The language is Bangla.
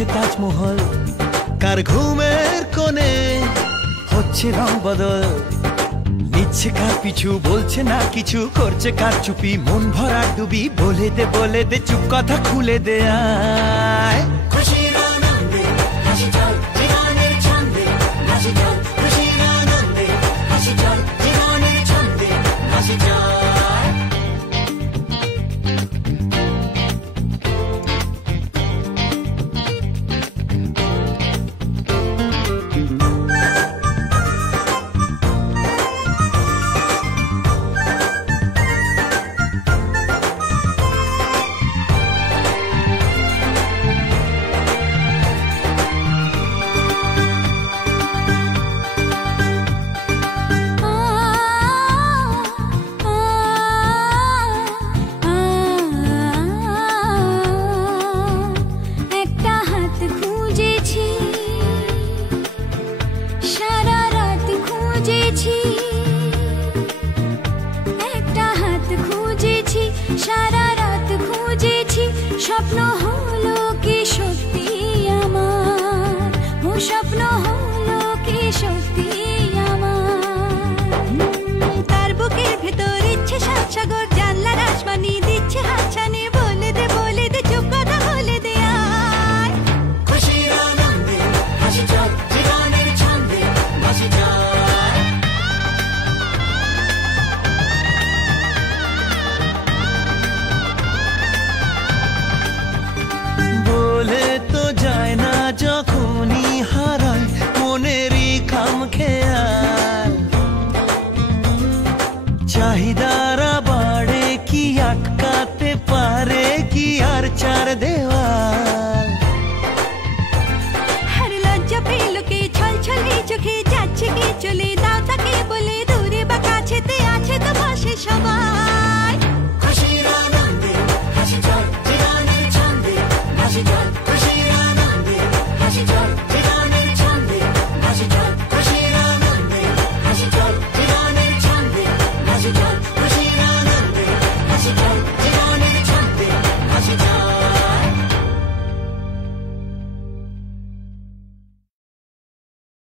হচ্ছে তাজমহল, কার ঘুমের কোণে হচ্ছে রং বদল, নিচ্ছে কার পিছু বলছে না কিছু, করছে কার চুপি মন ভরা ডুবি, বলে দে চুপ কথা খুলে দে আয়। খুশির আনন্দে হাসি চল জীবনের ছন্দে হাসি চল, খুশির আনন্দে হাসি চল জীবনের ছন্দে হাসি চল। সারা রাত খুঁজেছি, স্বপ্ন হলো কি সত্যি আমার, ও স্বপ্ন হলো কি সত্যি আমার। তার বুকের ভেতর ইচ্ছে সাত সাগর, জানলার আসমানি দিচ্ছে হাতছানি, বলে দে চুপ কথা বলে দে আয়। খুশির আনন্দে হাসি চল জীবনের ছন্দে হাসি চল। বলে তো যায় না যখনই হারায় মনেরই খাম খেয়াল, চাহিদারা বাড়ে কি আটকাতে পারে কি আর চার দেওয়াল। হর লজ্জা পেল কে ছল ছলে চোখে যাচ্ছে কে চলে, দাও তাকে বলে দূরে বা কাছেতে আছে তো পাশে সবাই।